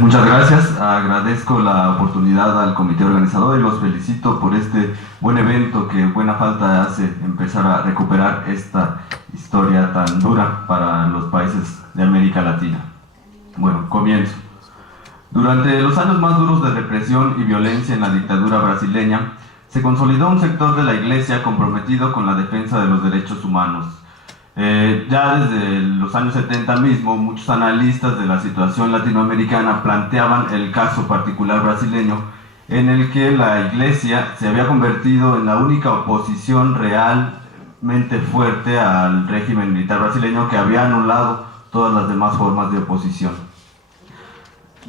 Muchas gracias, agradezco la oportunidad al comité organizador y los felicito por este buen evento que buena falta hace empezar a recuperar esta historia tan dura para los países de América Latina. Bueno, comienzo. Durante los años más duros de represión y violencia en la dictadura brasileña, se consolidó un sector de la Iglesia comprometido con la defensa de los derechos humanos. Ya desde los años 70 mismo, muchos analistas de la situación latinoamericana planteaban el caso particular brasileño en el que la Iglesia se había convertido en la única oposición realmente fuerte al régimen militar brasileño que había anulado todas las demás formas de oposición.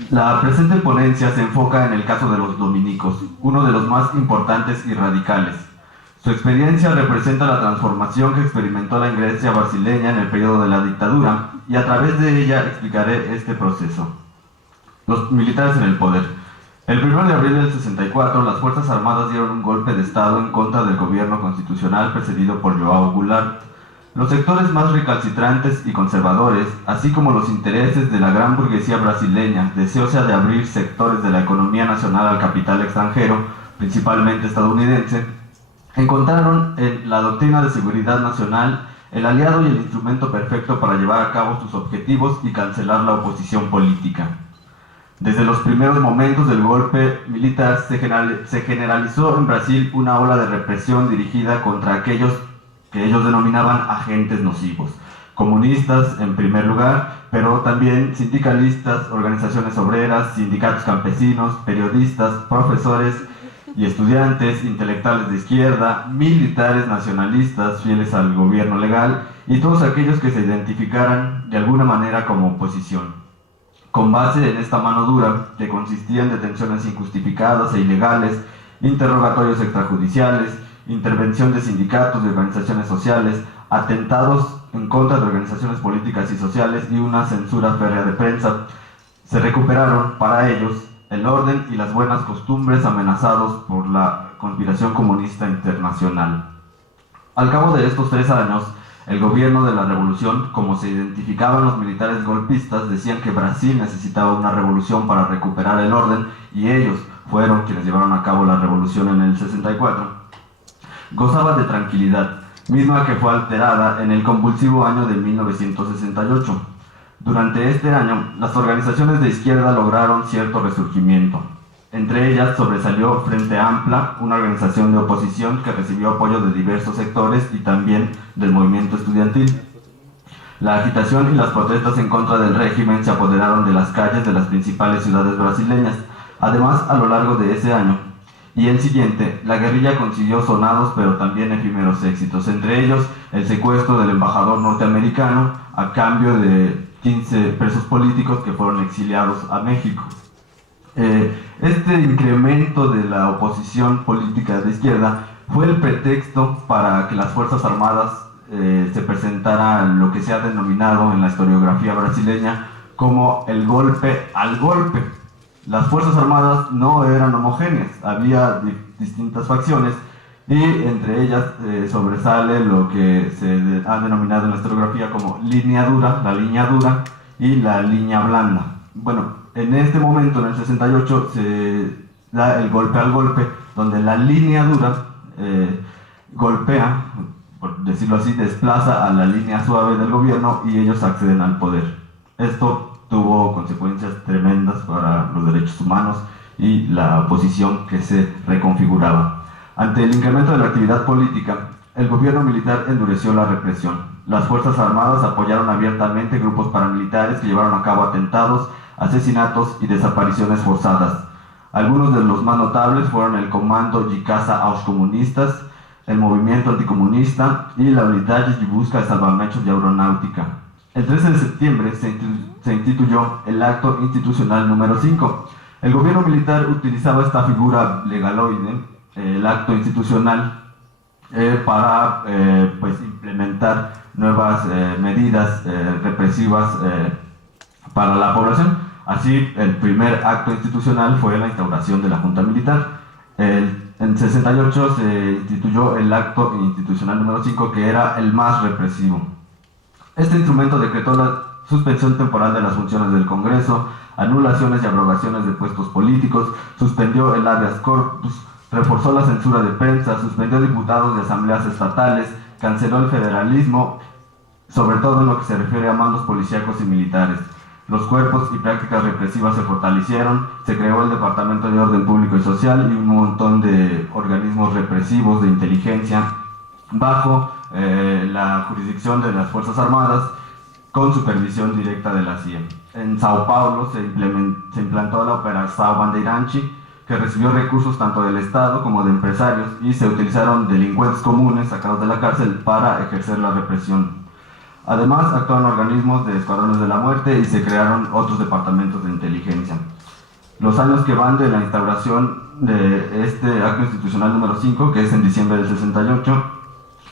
La presente ponencia se enfoca en el caso de los dominicos, uno de los más importantes y radicales. Su experiencia representa la transformación que experimentó la Iglesia brasileña en el periodo de la dictadura y a través de ella explicaré este proceso. Los militares en el poder. El 1 de abril del 64, las Fuerzas Armadas dieron un golpe de Estado en contra del gobierno constitucional precedido por João Goulart. Los sectores más recalcitrantes y conservadores, así como los intereses de la gran burguesía brasileña, deseosa de abrir sectores de la economía nacional al capital extranjero, principalmente estadounidense, encontraron en la doctrina de seguridad nacional el aliado y el instrumento perfecto para llevar a cabo sus objetivos y cancelar la oposición política. Desde los primeros momentos del golpe militar se generalizó en Brasil una ola de represión dirigida contra aquellos que ellos denominaban agentes nocivos, comunistas en primer lugar, pero también sindicalistas, organizaciones obreras, sindicatos campesinos, periodistas, profesores y estudiantes, intelectuales de izquierda, militares nacionalistas fieles al gobierno legal y todos aquellos que se identificaran de alguna manera como oposición. Con base en esta mano dura, que consistía en detenciones injustificadas e ilegales, interrogatorios extrajudiciales, intervención de sindicatos y organizaciones sociales, atentados en contra de organizaciones políticas y sociales y una censura férrea de prensa, se recuperaron para ellos el orden y las buenas costumbres amenazados por la conspiración comunista internacional. Al cabo de estos 3 años, el gobierno de la revolución, como se identificaban los militares golpistas, decían que Brasil necesitaba una revolución para recuperar el orden y ellos fueron quienes llevaron a cabo la revolución en el 64. Gozaba de tranquilidad, misma que fue alterada en el convulsivo año de 1968. Durante este año, las organizaciones de izquierda lograron cierto resurgimiento. Entre ellas sobresalió Frente Ampla, una organización de oposición que recibió apoyo de diversos sectores y también del movimiento estudiantil. La agitación y las protestas en contra del régimen se apoderaron de las calles de las principales ciudades brasileñas. Además, a lo largo de ese año y el siguiente, la guerrilla consiguió sonados pero también efímeros éxitos, entre ellos el secuestro del embajador norteamericano a cambio de 15 presos políticos que fueron exiliados a México. Este incremento de la oposición política de izquierda fue el pretexto para que las Fuerzas Armadas se presentara lo que se ha denominado en la historiografía brasileña como el golpe al golpe. Las Fuerzas Armadas no eran homogéneas, había distintas facciones y entre ellas sobresale lo que se ha denominado en la historiografía como línea dura, la línea dura y la línea blanda. Bueno, en este momento, en el 68, se da el golpe al golpe, donde la línea dura golpea, por decirlo así, desplaza a la línea suave del gobierno y ellos acceden al poder. Esto tuvo consecuencias tremendas para los derechos humanos y la oposición que se reconfiguraba. Ante el incremento de la actividad política, el gobierno militar endureció la represión. Las Fuerzas Armadas apoyaron abiertamente grupos paramilitares que llevaron a cabo atentados, asesinatos y desapariciones forzadas. Algunos de los más notables fueron el Comando de Caça aos Comunistas, el Movimiento Anticomunista y la Unidade de Busca de Salvamentos de Aeronáutica. El 13 de septiembre se instituyó el Acto Institucional número 5. El gobierno militar utilizaba esta figura legaloide, el acto institucional, para pues implementar nuevas medidas represivas para la población. Así, el primer acto institucional fue la instauración de la Junta Militar. En 68 se instituyó el acto institucional número 5, que era el más represivo. Este instrumento decretó la suspensión temporal de las funciones del Congreso, anulaciones y abrogaciones de puestos políticos, suspendió el habeas corpus, reforzó la censura de prensa, suspendió diputados de asambleas estatales, canceló el federalismo, sobre todo en lo que se refiere a mandos policíacos y militares. Los cuerpos y prácticas represivas se fortalecieron, se creó el Departamento de Orden Público y Social y un montón de organismos represivos de inteligencia bajo la jurisdicción de las Fuerzas Armadas con supervisión directa de la CIA. En Sao Paulo se implantó la Operação Bandeirantes, que recibió recursos tanto del Estado como de empresarios y se utilizaron delincuentes comunes sacados de la cárcel para ejercer la represión. Además, actuaron organismos de escuadrones de la muerte y se crearon otros departamentos de inteligencia. Los años que van de la instauración de este acto institucional número 5, que es en diciembre del 68,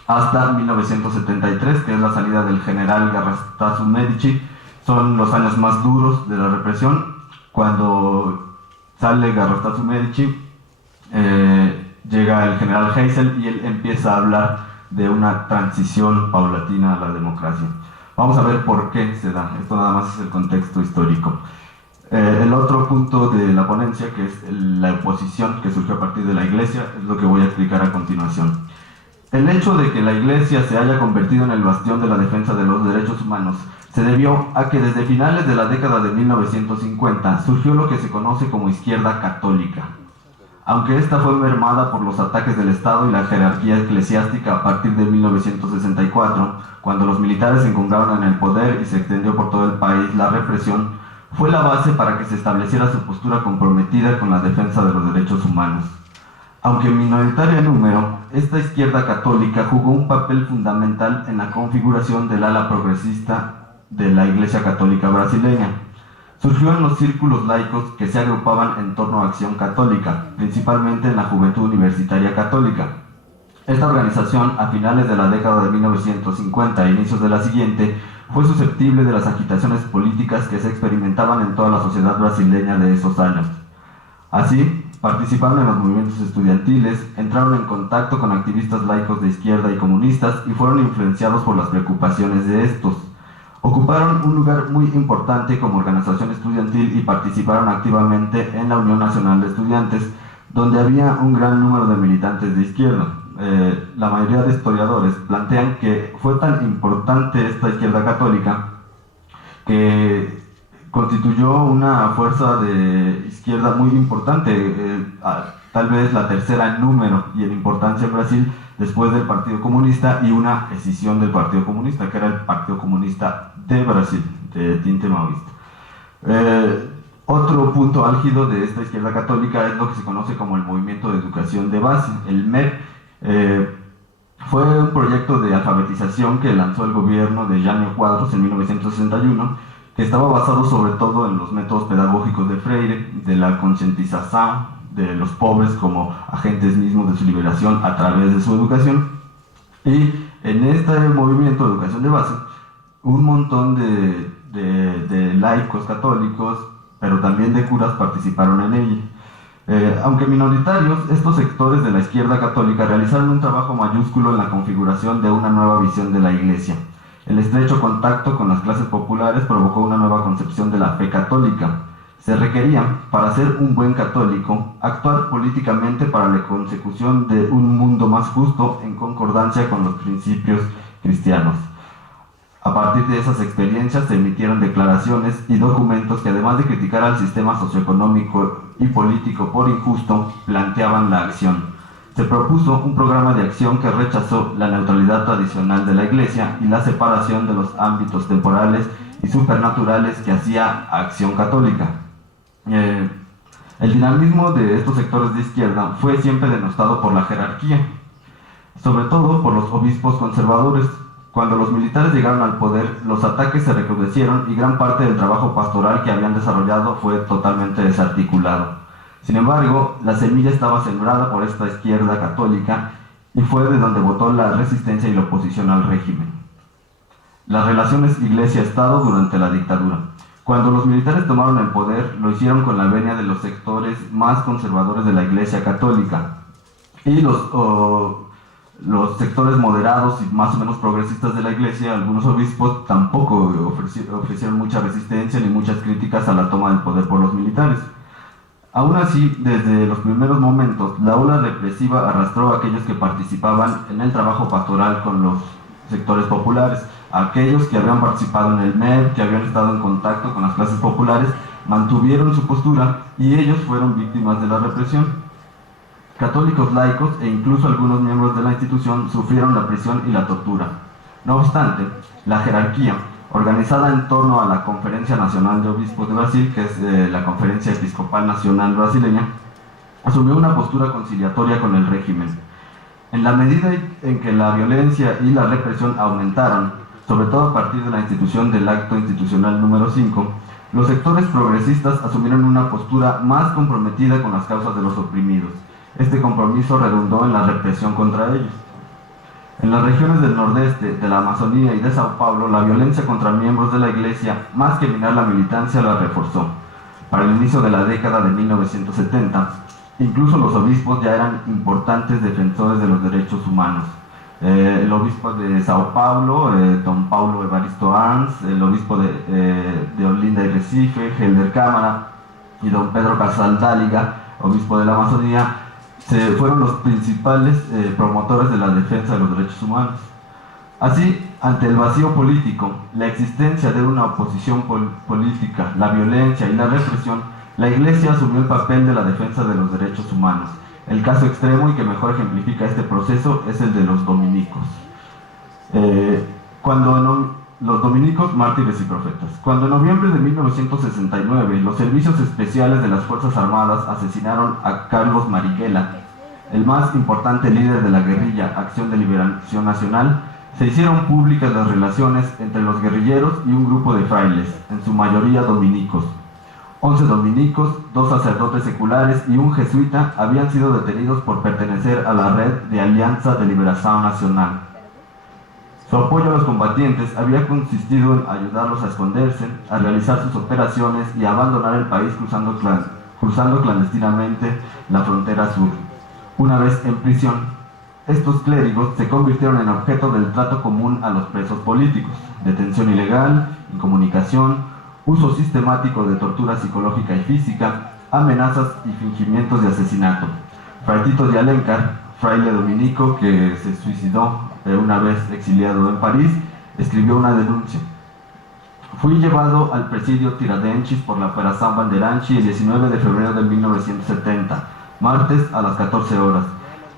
hasta 1973, que es la salida del general Garrastazu Medici, son los años más duros de la represión. Cuando sale Garrastazu Medici, llega el general Geisel y él empieza a hablar de una transición paulatina a la democracia. Vamos a ver por qué se da. Esto nada más es el contexto histórico. El otro punto de la ponencia, que es la oposición que surgió a partir de la Iglesia, es lo que voy a explicar a continuación. El hecho de que la Iglesia se haya convertido en el bastión de la defensa de los derechos humanos se debió a que desde finales de la década de 1950 surgió lo que se conoce como izquierda católica. Aunque esta fue mermada por los ataques del Estado y la jerarquía eclesiástica a partir de 1964, cuando los militares se encumbraron en el poder y se extendió por todo el país la represión, fue la base para que se estableciera su postura comprometida con la defensa de los derechos humanos. Aunque minoritaria en número, esta izquierda católica jugó un papel fundamental en la configuración del ala progresista de la Iglesia Católica brasileña. Surgió en los círculos laicos que se agrupaban en torno a Acción Católica, principalmente en la Juventud Universitaria Católica. Esta organización, a finales de la década de 1950 e inicios de la siguiente, fue susceptible de las agitaciones políticas que se experimentaban en toda la sociedad brasileña de esos años. Así, participaron en los movimientos estudiantiles, entraron en contacto con activistas laicos de izquierda y comunistas y fueron influenciados por las preocupaciones de estos. Ocuparon un lugar muy importante como organización estudiantil y participaron activamente en la Unión Nacional de Estudiantes, donde había un gran número de militantes de izquierda. La mayoría de historiadores plantean que fue tan importante esta izquierda católica que constituyó una fuerza de izquierda muy importante, tal vez la tercera en número y en importancia en Brasil, después del Partido Comunista y una escisión del Partido Comunista, que era el Partido Comunista de Brasil, de tinte maoísta. Otro punto álgido de esta izquierda católica es lo que se conoce como el Movimiento de Educación de Base, el MEB. Fue un proyecto de alfabetización que lanzó el gobierno de Jânio Quadros en 1961, que estaba basado sobre todo en los métodos pedagógicos de Freire, de la concientización de los pobres como agentes mismos de su liberación a través de su educación. Y en este movimiento de educación de base, un montón de laicos católicos, pero también de curas, participaron en ella. Aunque minoritarios, estos sectores de la izquierda católica realizaron un trabajo mayúsculo en la configuración de una nueva visión de la Iglesia. El estrecho contacto con las clases populares provocó una nueva concepción de la fe católica. Se requería, para ser un buen católico, actuar políticamente para la consecución de un mundo más justo en concordancia con los principios cristianos. A partir de esas experiencias se emitieron declaraciones y documentos que, además de criticar al sistema socioeconómico y político por injusto, planteaban la acción. Se propuso un programa de acción que rechazó la neutralidad tradicional de la Iglesia y la separación de los ámbitos temporales y supernaturales que hacía Acción Católica. El dinamismo de estos sectores de izquierda fue siempre denostado por la jerarquía, sobre todo por los obispos conservadores. Cuando los militares llegaron al poder, los ataques se recrudecieron y gran parte del trabajo pastoral que habían desarrollado fue totalmente desarticulado. Sin embargo, la semilla estaba sembrada por esta izquierda católica y fue de donde votó la resistencia y la oposición al régimen. Las relaciones Iglesia-Estado durante la dictadura. Cuando los militares tomaron el poder, lo hicieron con la venia de los sectores más conservadores de la Iglesia Católica y los sectores moderados y más o menos progresistas de la Iglesia, algunos obispos, tampoco ofrecieron mucha resistencia ni muchas críticas a la toma del poder por los militares. Aún así, desde los primeros momentos, la ola represiva arrastró a aquellos que participaban en el trabajo pastoral con los sectores populares, a aquellos que habían participado en el MED, que habían estado en contacto con las clases populares, mantuvieron su postura y ellos fueron víctimas de la represión. Católicos laicos e incluso algunos miembros de la institución sufrieron la prisión y la tortura. No obstante, la jerarquía, organizada en torno a la Conferencia Nacional de Obispos de Brasil, que es la Conferencia Episcopal Nacional Brasileña, asumió una postura conciliatoria con el régimen. En la medida en que la violencia y la represión aumentaron, sobre todo a partir de la institución del Acto Institucional número 5, los sectores progresistas asumieron una postura más comprometida con las causas de los oprimidos. Este compromiso redundó en la represión contra ellos. En las regiones del nordeste, de la Amazonía y de Sao Paulo, la violencia contra miembros de la Iglesia, más que minar la militancia, la reforzó. Para el inicio de la década de 1970, incluso los obispos ya eran importantes defensores de los derechos humanos. El obispo de Sao Paulo, don Paulo Evaristo Arns, el obispo de Olinda y Recife, Helder Câmara, y don Pedro Casal Dáliga, obispo de la Amazonía, fueron los principales promotores de la defensa de los derechos humanos. Así, ante el vacío político, la existencia de una oposición política, la violencia y la represión, la Iglesia asumió el papel de la defensa de los derechos humanos. El caso extremo y que mejor ejemplifica este proceso es el de los dominicos. Los dominicos, mártires y profetas. Cuando en noviembre de 1969 los servicios especiales de las Fuerzas Armadas asesinaron a Carlos Marighella, el más importante líder de la guerrilla Acción de Liberación Nacional, se hicieron públicas las relaciones entre los guerrilleros y un grupo de frailes, en su mayoría dominicos. 11 dominicos, 2 sacerdotes seculares y un jesuita habían sido detenidos por pertenecer a la red de Alianza de Liberación Nacional. Su apoyo a los combatientes había consistido en ayudarlos a esconderse, a realizar sus operaciones y a abandonar el país cruzando clandestinamente la frontera sur. Una vez en prisión, estos clérigos se convirtieron en objeto del trato común a los presos políticos, detención ilegal, incomunicación, uso sistemático de tortura psicológica y física, amenazas y fingimientos de asesinato. Fray Tito de Alencar, fraile dominico que se suicidó una vez exiliado en París, escribió una denuncia. Fui llevado al presidio Tiradentes por la Operación Banderanchi el 19 de febrero de 1970, martes a las 14 horas.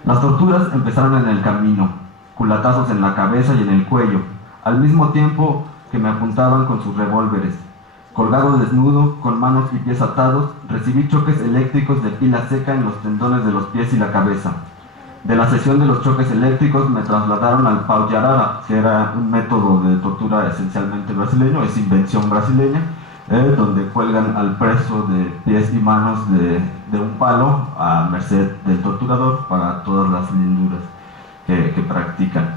Las torturas empezaron en el camino, culatazos en la cabeza y en el cuello, al mismo tiempo que me apuntaban con sus revólveres. Colgado desnudo, con manos y pies atados, recibí choques eléctricos de pila seca en los tendones de los pies y la cabeza. De la sesión de los choques eléctricos me trasladaron al pau de arara, que era un método de tortura esencialmente brasileño, es invención brasileña, donde cuelgan al preso de pies y manos de un palo a merced del torturador para todas las linduras que practican.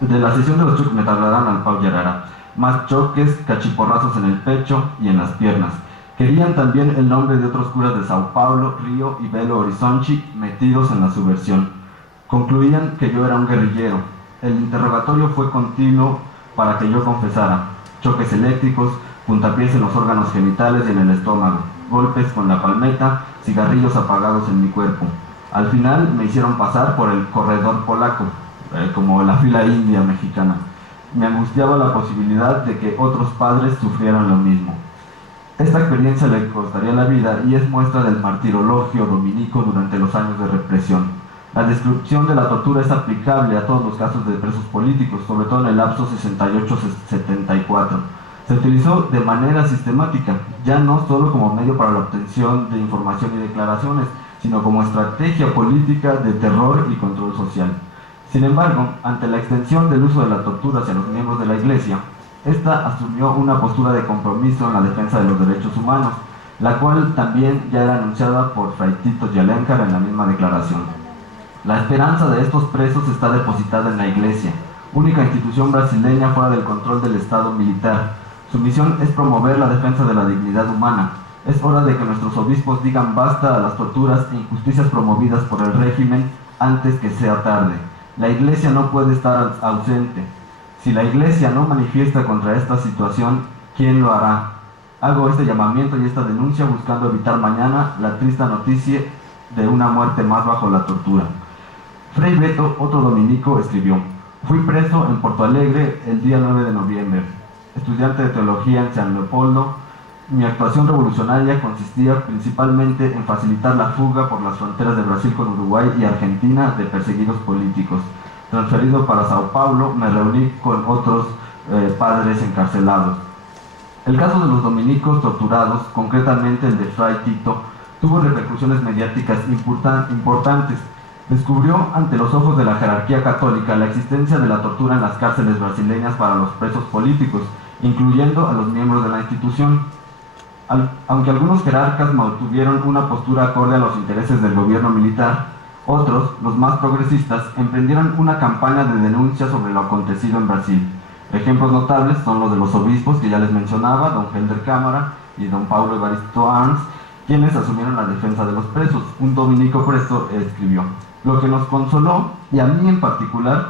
De la sesión de los choques me trasladaron al pau de arara, más choques, cachiporrazos en el pecho y en las piernas. Querían también el nombre de otros curas de Sao Paulo, Río y Belo Horizonte metidos en la subversión. Concluían que yo era un guerrillero. El interrogatorio fue continuo para que yo confesara. Choques eléctricos, puntapiés en los órganos genitales y en el estómago, golpes con la palmeta, cigarrillos apagados en mi cuerpo. Al final me hicieron pasar por el corredor polaco, como la fila india mexicana. Me angustiaba la posibilidad de que otros padres sufrieran lo mismo. Esta experiencia le costaría la vida y es muestra del martirologio dominico durante los años de represión. La descripción de la tortura es aplicable a todos los casos de presos políticos, sobre todo en el lapso 68-74. Se utilizó de manera sistemática, ya no solo como medio para la obtención de información y declaraciones, sino como estrategia política de terror y control social. Sin embargo, ante la extensión del uso de la tortura hacia los miembros de la Iglesia, esta asumió una postura de compromiso en la defensa de los derechos humanos, la cual también ya era anunciada por Fray Tito de Alencar en la misma declaración. La esperanza de estos presos está depositada en la Iglesia, única institución brasileña fuera del control del Estado militar. Su misión es promover la defensa de la dignidad humana. Es hora de que nuestros obispos digan basta a las torturas e injusticias promovidas por el régimen antes que sea tarde. La Iglesia no puede estar ausente. Si la Iglesia no manifiesta contra esta situación, ¿quién lo hará? Hago este llamamiento y esta denuncia buscando evitar mañana la triste noticia de una muerte más bajo la tortura. Frei Beto, otro dominico, escribió: fui preso en Porto Alegre el día 9 de noviembre. Estudiante de teología en San Leopoldo, mi actuación revolucionaria consistía principalmente en facilitar la fuga por las fronteras de Brasil con Uruguay y Argentina de perseguidos políticos. Transferido para Sao Paulo, me reuní con otros padres encarcelados. El caso de los dominicos torturados, concretamente el de Fray Tito, tuvo repercusiones mediáticas importantes. Descubrió ante los ojos de la jerarquía católica la existencia de la tortura en las cárceles brasileñas para los presos políticos, incluyendo a los miembros de la institución. Aunque algunos jerarcas mantuvieron una postura acorde a los intereses del gobierno militar, otros, los más progresistas, emprendieron una campaña de denuncia sobre lo acontecido en Brasil. Ejemplos notables son los de los obispos que ya les mencionaba, don Helder Cámara y don Paulo Evaristo Arns, quienes asumieron la defensa de los presos. Un dominico preso escribió: lo que nos consoló, y a mí en particular,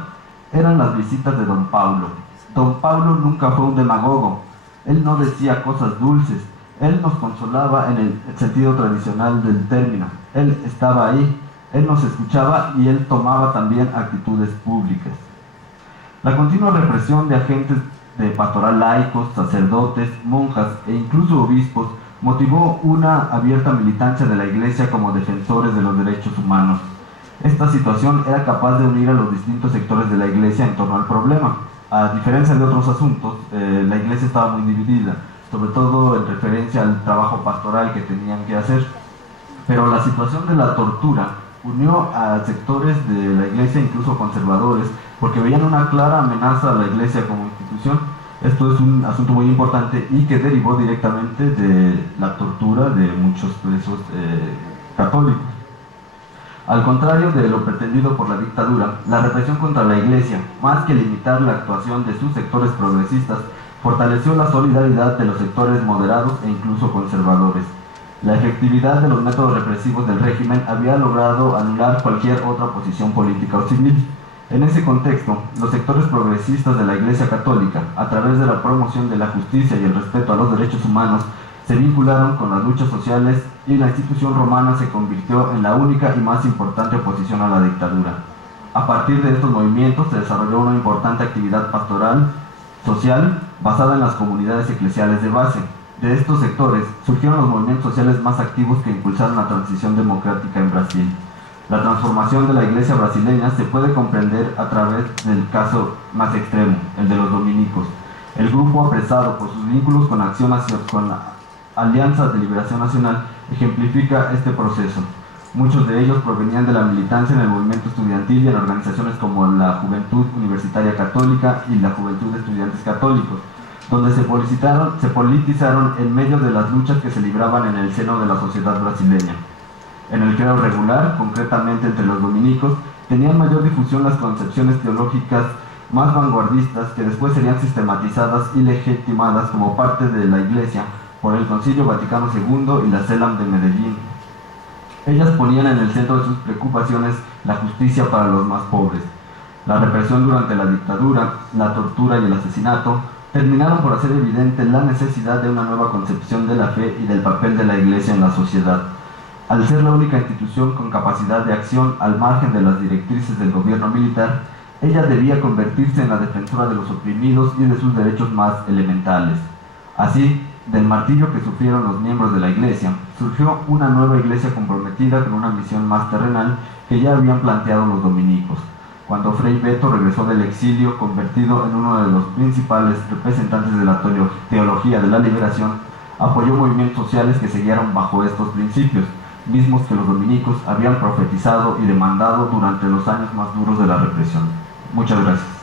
eran las visitas de don Paulo. Don Paulo nunca fue un demagogo. Él no decía cosas dulces. Él nos consolaba en el sentido tradicional del término. Él estaba ahí, él nos escuchaba y él tomaba también actitudes públicas. La continua represión de agentes de pastoral laicos, sacerdotes, monjas e incluso obispos motivó una abierta militancia de la Iglesia como defensores de los derechos humanos. Esta situación era capaz de unir a los distintos sectores de la Iglesia en torno al problema. A diferencia de otros asuntos, la Iglesia estaba muy dividida, sobre todo en referencia al trabajo pastoral que tenían que hacer. Pero la situación de la tortura unió a sectores de la Iglesia, incluso conservadores, porque veían una clara amenaza a la Iglesia como institución. Esto es un asunto muy importante y que derivó directamente de la tortura de muchos presos católicos. Al contrario de lo pretendido por la dictadura, la represión contra la Iglesia, más que limitar la actuación de sus sectores progresistas, fortaleció la solidaridad de los sectores moderados e incluso conservadores. La efectividad de los métodos represivos del régimen había logrado anular cualquier otra posición política o civil. En ese contexto, los sectores progresistas de la Iglesia Católica, a través de la promoción de la justicia y el respeto a los derechos humanos, se vincularon con las luchas sociales y la institución romana se convirtió en la única y más importante oposición a la dictadura. A partir de estos movimientos se desarrolló una importante actividad pastoral, social, basada en las comunidades eclesiales de base. De estos sectores surgieron los movimientos sociales más activos que impulsaron la transición democrática en Brasil. La transformación de la Iglesia brasileña se puede comprender a través del caso más extremo, el de los dominicos. El grupo apresado por sus vínculos con la Alianza de Liberación Nacional ejemplifica este proceso. Muchos de ellos provenían de la militancia en el movimiento estudiantil y en organizaciones como la Juventud Universitaria Católica y la Juventud de Estudiantes Católicos, donde se politizaron en medio de las luchas que se libraban en el seno de la sociedad brasileña. En el clero regular, concretamente entre los dominicos, tenían mayor difusión las concepciones teológicas más vanguardistas que después serían sistematizadas y legitimadas como parte de la Iglesia por el Concilio Vaticano II y la CELAM de Medellín. Ellas ponían en el centro de sus preocupaciones la justicia para los más pobres. La represión durante la dictadura, la tortura y el asesinato terminaron por hacer evidente la necesidad de una nueva concepción de la fe y del papel de la Iglesia en la sociedad. Al ser la única institución con capacidad de acción al margen de las directrices del gobierno militar, ella debía convertirse en la defensora de los oprimidos y de sus derechos más elementales. Así, del martirio que sufrieron los miembros de la Iglesia, surgió una nueva Iglesia comprometida con una misión más terrenal que ya habían planteado los dominicos. Cuando Frei Beto regresó del exilio, convertido en uno de los principales representantes de la teología de la liberación, apoyó movimientos sociales que se guiaron bajo estos principios, mismos que los dominicos habían profetizado y demandado durante los años más duros de la represión. Muchas gracias.